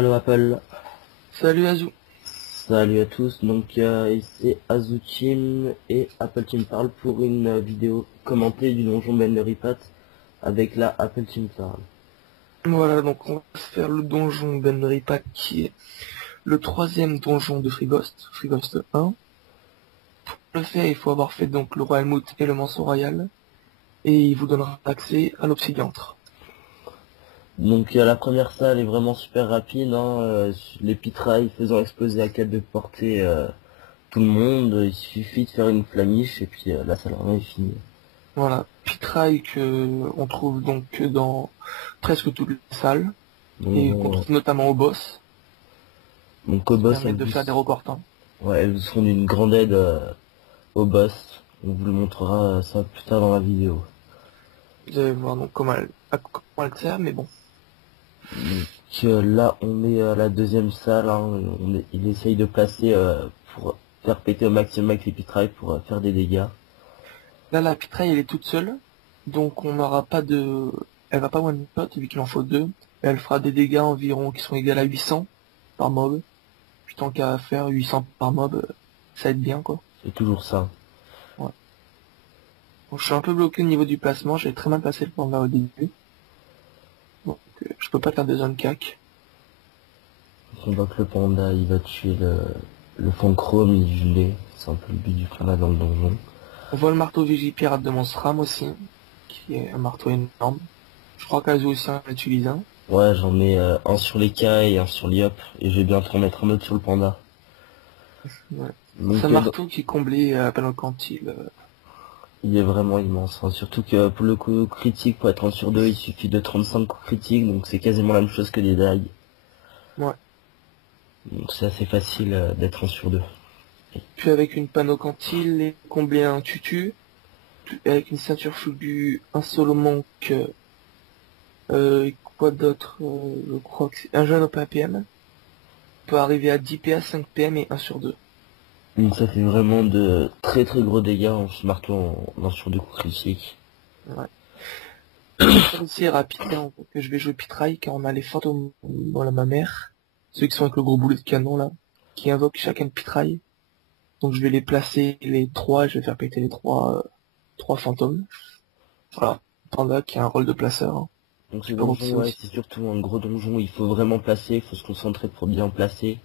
Allô Apple, Salut Azou. salut à tous, donc c'est Azu Team et Apple Team parle pour une vidéo commentée du donjon Ben de Ripat avec la Apple Team parle. Voilà, donc on va se faire le donjon Benripa qui est le troisième donjon de Frigost 1. Pour le faire, il faut avoir fait donc le Royal Moot et le Manceau Royal, et il vous donnera accès à l'Obsidiantre. Donc la première salle est vraiment super rapide, hein, les pitrailles faisant exploser à 4 de portée tout le monde, il suffit de faire une flamiche et puis la salle vraiment est finie. Voilà, Pitraille que on trouve donc dans presque toutes les salles, et qu'on Donc, trouve notamment au boss, donc au qui boss, permet de faire des records temps. ouais, elles vous seront d'une grande aide au boss, on vous le montrera ça plus tard dans la vidéo. Vous allez voir donc comment elle sert, mais bon. Donc là, on est à la deuxième salle, hein, il essaye de placer pour faire péter au maximum avec les pitrailles pour faire des dégâts. Là, la Pitraille, elle est toute seule, donc on n'aura pas de... Elle va pas one shot, vu qu'il en faut deux. Elle fera des dégâts environ qui sont égaux à 800 par mob. Puis tant qu'à faire 800 par mob, ça aide bien, quoi. C'est toujours ça. Ouais. Donc je suis un peu bloqué au niveau du placement, j'ai très mal placé le panda au début. Donc je peux pas faire des zones cac. On voit que le panda, il va tuer le fond chrome, il gelé. C'est un peu le but du panda dans le donjon. On voit le marteau Vigipirate de Monstram aussi, qui est un marteau énorme. Je crois qu'Azu aussi en utilise un. Ouais, j'en ai un sur les cailles et un sur l'iop, et je vais bientôt en mettre un autre sur le panda. Ouais. C'est un Donc marteau qui est comblé à peine au quantile. il est vraiment immense, hein. Surtout que pour le coup critique, pour être 1 sur 2, il suffit de 35 coups critiques, donc c'est quasiment la même chose que des dagues. Ouais. Donc c'est assez facile d'être 1 sur 2. Puis avec une panneau quantile et combler un tutu. Puis avec une ceinture fulgure, un solo monk, quoi d'autre, je crois que c'est un jeune OP APM. On peut arriver à 10 PA, 5 PM et 1 sur 2. Donc ça fait vraiment de très très gros dégâts en se marteau en 1 sur 2 coups critiques. Ouais. La salle aussi est rapide, hein, donc je vais jouer Pitraille car on a les fantômes dans la mamère. Ceux qui sont avec le gros boulet de canon là, qui invoquent chacun de Pitraille. Donc je vais les placer les trois, je vais faire péter les trois fantômes. Voilà. Panda qui a un rôle de placeur, hein. Donc ce Je peux donjon, rôder ouais, aussi. c'est surtout un gros donjon, il faut vraiment placer, il faut se concentrer pour bien placer.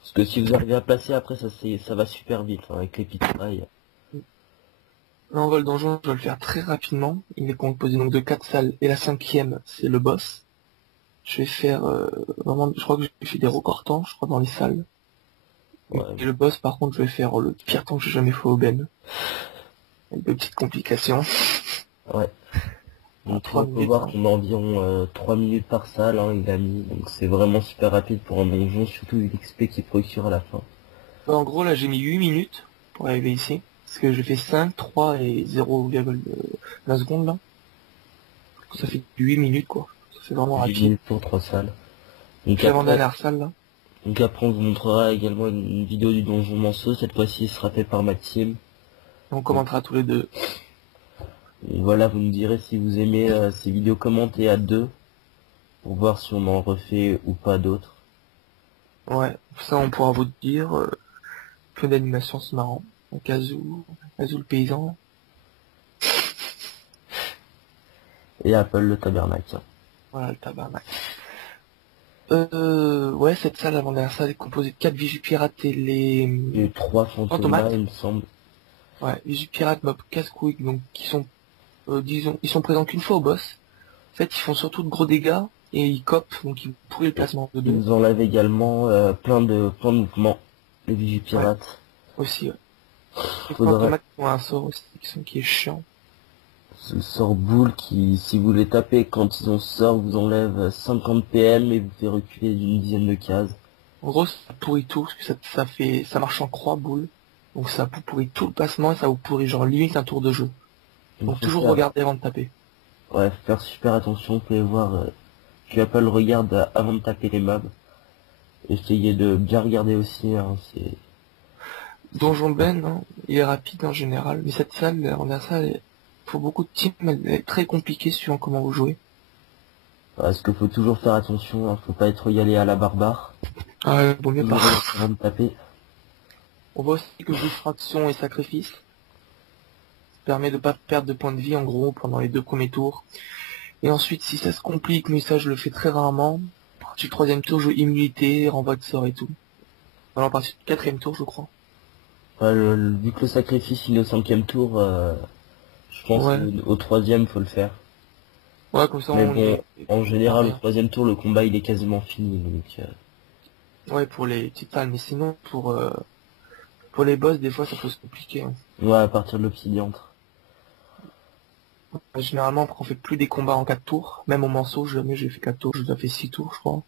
Parce que si vous arrivez à placer, après ça va super vite, hein, avec les pitrailles. L'envol donjon, je vais le faire très rapidement. Il est composé donc de 4 salles et la cinquième, c'est le boss. Je vais faire vraiment, je crois que j'ai fait des records temps, je crois, dans les salles. Ouais, Et le boss, par contre, je vais faire le pire temps que j'ai jamais fait au Ben. Avec des petites complications. ouais. En Donc là, 3 on peut minutes, voir hein. qu'on a environ 3 minutes par salle, hein, il a mis. Donc c'est vraiment super rapide pour un donjon, surtout l'XP qu'il procure à la fin. En gros, là, j'ai mis 8 minutes pour arriver ici. Parce que j'ai fait 5, 3 et 0,1 seconde, là. Ça fait 8 minutes, quoi. Ça fait vraiment 8 rapide. minutes pour 3 salles. Donc Puis après, l'avant-dernière salle, là. Donc après on vous montrera également une vidéo du donjon Manceau, cette fois-ci sera faite par ma team. On Donc commentera tous les deux. et voilà, vous me direz si vous aimez ces vidéos commentées à deux, pour voir si on en refait ou pas d'autres. Ouais. Ça, on pourra vous dire. Peu d'animation, c'est marrant. Donc Azou le paysan, là. Et Apple le tabernacle. Voilà le tabarnak. Ouais, cette salle avant-dernière salle est composée de 4 Vigipirates et les Et 3 fantomas, Fantomates. il me semble. Ouais, Vigipirates, Mob, Casse-Couille, donc qui sont, disons, ils sont présents qu'une fois au boss. En fait, ils font surtout de gros dégâts et ils copent, donc ils pourrissent le Et placement de ils deux. nous enlèvent également plein de mouvements, les Ouais, vigipirates. aussi, ouais. Les Faudrait Fantomates ont un sort aussi qui est chiant. le sort boule qui, si vous les tapez quand ils ont ce sort, vous enlève 50 PM et vous fait reculer d'une dizaine de cases. En gros, ça pourrit tout, parce que ça marche en croix boule. Donc ça vous pourrit tout le placement et ça vous pourrit genre limite un tour de jeu. Donc Donc faut toujours faire, regarder avant de taper. ouais, faut faire super attention, vous pouvez voir que Apple regarde avant de taper les mobs. Essayez de bien regarder aussi, hein, c'est Donjon Ben, hein, il est rapide en général, mais cette salle, on a ça, il faut beaucoup de team, elle est très compliquée suivant comment vous jouez. Parce qu'il faut toujours faire attention, hein, faut pas être y aller à la barbare. Ah, vaut mieux pas. Toujours avant de taper. On voit aussi que jouer fraction et sacrifice permet de pas perdre de points de vie en gros pendant les 2 premiers tours. Et ensuite, si ça se complique, mais ça je le fais très rarement, à partir du 3e tour, je joue immunité, renvoi de sort et tout. Alors à partir du 4e tour, je crois. Vu que le sacrifice il est au 5e tour, je pense Ouais, qu'au 3e faut le faire. ouais, comme ça Mais on bon, est... en y a général, au rien. 3e tour, le combat il est quasiment fini. Donc, Ouais, pour les titans, mais sinon, pour les boss, des fois ça peut se compliquer, hein. ouais, à partir de l'obsidiantre. Généralement, après, on fait plus des combats en 4 tours. Même au manceau, jamais j'ai fait 4 tours, j'ai déjà fait 6 tours, je crois.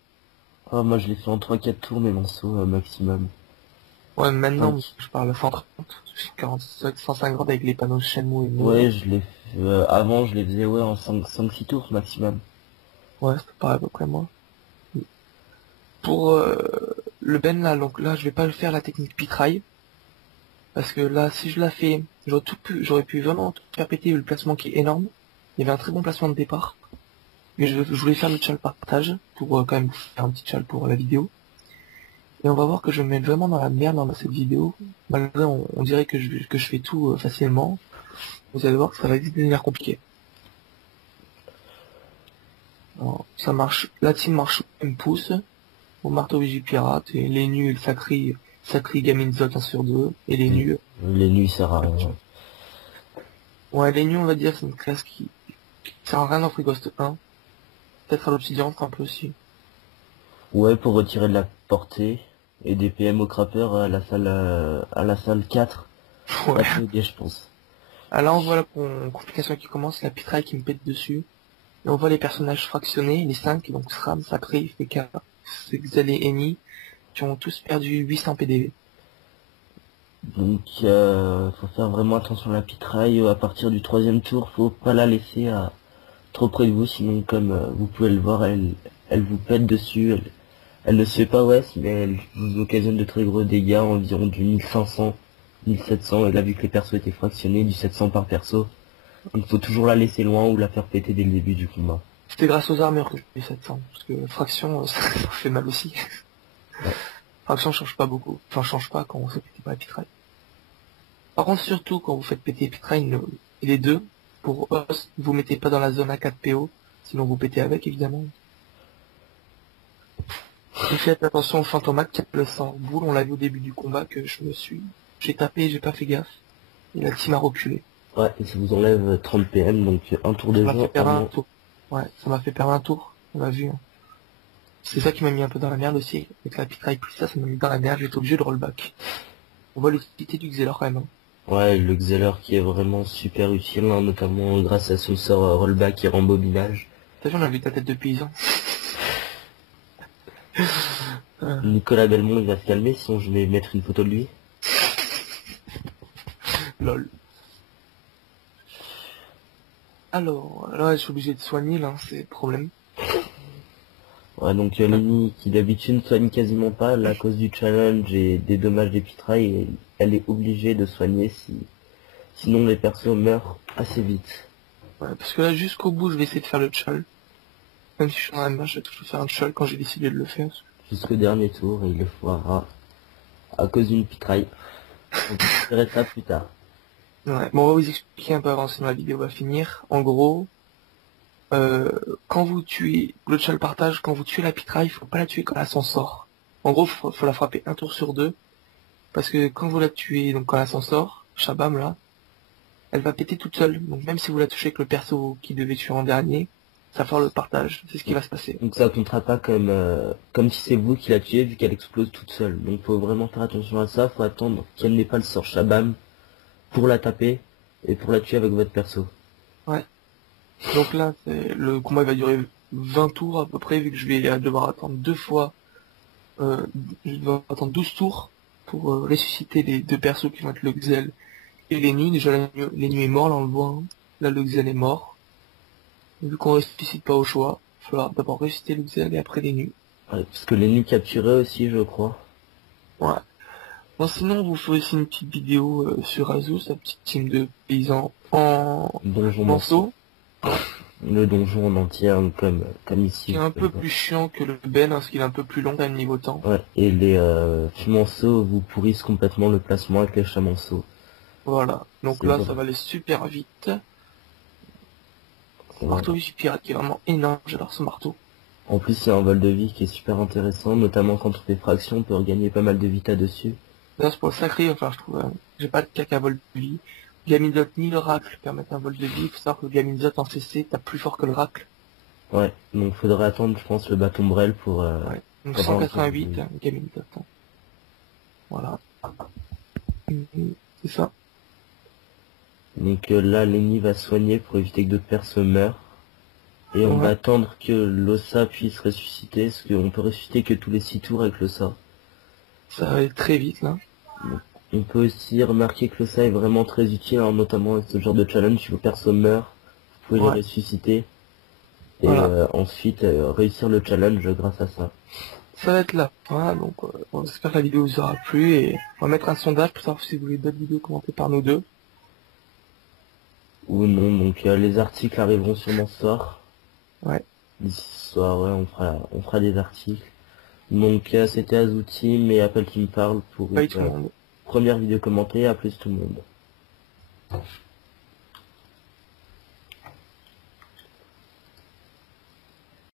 Ah, moi je l'ai fait en 3-4 tours, mes morceaux maximum. Ouais, maintenant, 5. je parle à 130, 45, 150 avec les panneaux Shenmue et Neo. Ouais, avant je les faisais ouais en 5-6 tours maximum. Ouais, c'est pareil à peu près moi. Pour le Ben là, donc là, je vais pas le faire la technique Pitrai. Parce que là, si je la fais, j'aurais pu vraiment tout faire péter le placement qui est énorme. Il y avait un très bon placement de départ. Mais je voulais faire le chal partage pour quand même faire un petit chal pour la vidéo. Et on va voir que je me mets vraiment dans la merde dans cette vidéo. Malgré on dirait que je fais tout facilement. Vous allez voir que ça va vite devenir compliqué. Alors, ça marche, la team marche au même pouce, au marteau Vigipirate, et les nuls, Sacri Gaming Zot 1 sur 2, et les nuls. Les nuits ça sert à rien. Ouais, les nuls, on va dire, c'est une classe qui sert à rien dans Free Ghost 1. Peut-être à l'Obsidian, un peu aussi. Ouais, pour retirer de la portée et des PM au crapper à la salle 4. Ouais. Ça peut aider, je pense. Ah là, on voit la complication qui commence, la pitraille qui me pète dessus. Et on voit les personnages fractionnés, les 5, donc Sram, Sacré, Feka, Xel et Eni, qui ont tous perdu 800 PDV. Donc, faut faire vraiment attention à la pitraille. À partir du 3e tour, faut pas la laisser trop près de vous, sinon comme vous pouvez le voir, elle vous pète dessus. Elle ne se fait pas ouest, mais elle vous occasionne de très gros dégâts, environ du 1500, 1700, et là vu que les persos étaient fractionnés, du 700 par perso. Donc faut toujours la laisser loin ou la faire péter dès le début du combat. C'était grâce aux armures que j'ai eu 700, parce que Fraction, ça fait mal aussi. Ouais. Fraction change pas beaucoup, enfin change pas quand on fait péter par la pitraille. Par contre, surtout quand vous faites péter pitraille et les deux, pour os, vous mettez pas dans la zone A4 PO, sinon vous pétez avec évidemment. Et faites attention au fantomaque qui a le sort boule, on l'a vu au début du combat que j'ai tapé et j'ai pas fait gaffe. Et la team a reculé. Ouais, et ça vous enlève 30 PM, donc un tour Ça de m'a jeu fait en perdre un moins. tour. Ouais, ça m'a fait perdre un tour, on l'a vu, hein. C'est ça qui m'a mis un peu dans la merde aussi. Avec la pitraille plus ça m'a mis dans la merde, j'étais obligé de rollback. On voit l'utilité du Xelor quand même, hein. Ouais, le Xeller qui est vraiment super utile, hein, notamment grâce à son sort rollback et rembobinage. T'as vu, on a vu ta tête de paysan. Nicolas Belmont, il va se calmer, sinon je vais mettre une photo de lui. Lol. Alors, là, je suis obligé de soigner, là, c'est le problème. Ouais, donc Lenny, qui d'habitude ne soigne quasiment pas, là, à cause du challenge et des dommages des pitrailles, elle est obligée de soigner sinon les persos meurent assez vite. Ouais, parce que là, jusqu'au bout, je vais essayer de faire le chal. Même si je suis dans la merde, je vais toujours faire un chal quand j'ai décidé de le faire. Jusqu'au dernier tour, et il le foirera à cause d'une pitraille. On vous dirait ça plus tard. Ouais, bon, on va vous expliquer un peu avant, sinon la vidéo va finir. En gros, quand vous tuez, le chal partage, quand vous tuez la pitraille, faut pas la tuer quand elle s'en sort. En gros, faut la frapper un tour sur deux. Parce que quand vous la tuez, donc quand elle s'en sort, Shabam là, elle va péter toute seule. Donc même si vous la touchez avec le perso qui devait tuer en dernier, ça va faire le partage. C'est ce qui va se passer. Donc ça comptera pas comme si c'est vous qui la tuez vu qu'elle explose toute seule. Donc faut vraiment faire attention à ça, faut attendre qu'elle n'ait pas le sort Shabam pour la taper et pour la tuer avec votre perso. Ouais. Donc là, le combat il va durer 20 tours à peu près, vu que je vais devoir attendre deux fois, je vais devoir attendre 12 tours pour ressusciter les deux persos qui vont être le Xel et les nuits. Déjà, les nuits est mort, là on le voit, hein. Là le Xel est mort. Vu qu'on ressuscite pas au choix, il va falloir d'abord ressusciter le Xel et après les nuits. Ouais, parce que les nuits capturées aussi, je crois. Ouais. Bon, sinon, on vous fait aussi une petite vidéo sur Azus, la petite team de paysans en Donjon manceau. le donjon en entier, hein, comme Qui ici. est Vous un pouvez peu voir. plus chiant que le Ben, parce qu'il est un peu plus long quand même niveau temps. Ouais, et les fumanceaux vous pourrissent complètement le placement avec les chamanceaux. Voilà. Donc C'est là, vrai, ça va aller super vite. c'est vrai. Marteau du pirate qui est vraiment énorme, j'adore ce marteau. En plus, il y a un vol de vie qui est super intéressant, notamment quand on fait fraction, on peut regagner pas mal de vita dessus. Là, c'est pour le sacré, enfin, je trouve, j'ai pas de caca vol de vie. Gamizot ni le racle permettent un vol de vie. Il faut savoir que le Gamizot en CC, t'as plus fort que le racle. Ouais, donc faudrait attendre, je pense, le bâton Brel Ouais. Donc pour avoir un peu de vie. 188, Gamizot. Voilà. C'est ça. Donc là, Lenny va soigner pour éviter que d'autres personnes meurent. Et on va Ouais. attendre que l'Ossa puisse ressusciter, parce qu'on peut ressusciter que tous les 6 tours avec l'Ossa. Ça va aller très vite, là. On peut aussi remarquer que l'Ossa est vraiment très utile, hein, notamment avec ce genre de challenge, si vos persos meurent, vous pouvez les Ouais. ressusciter. Et Voilà. ensuite réussir le challenge grâce à ça. Ça va être là. Voilà. Donc, bon, j'espère que la vidéo vous aura plu et on va mettre un sondage pour savoir si vous voulez d'autres vidéos commentées par nous deux. Ou non, donc les articles arriveront sûrement ce soir. Ouais. D'ici ce soir, ouais, on fera des articles. Donc c'était Azuti et Apple qui me parle pour une Bye tout le monde. première vidéo commentée. À plus tout le monde.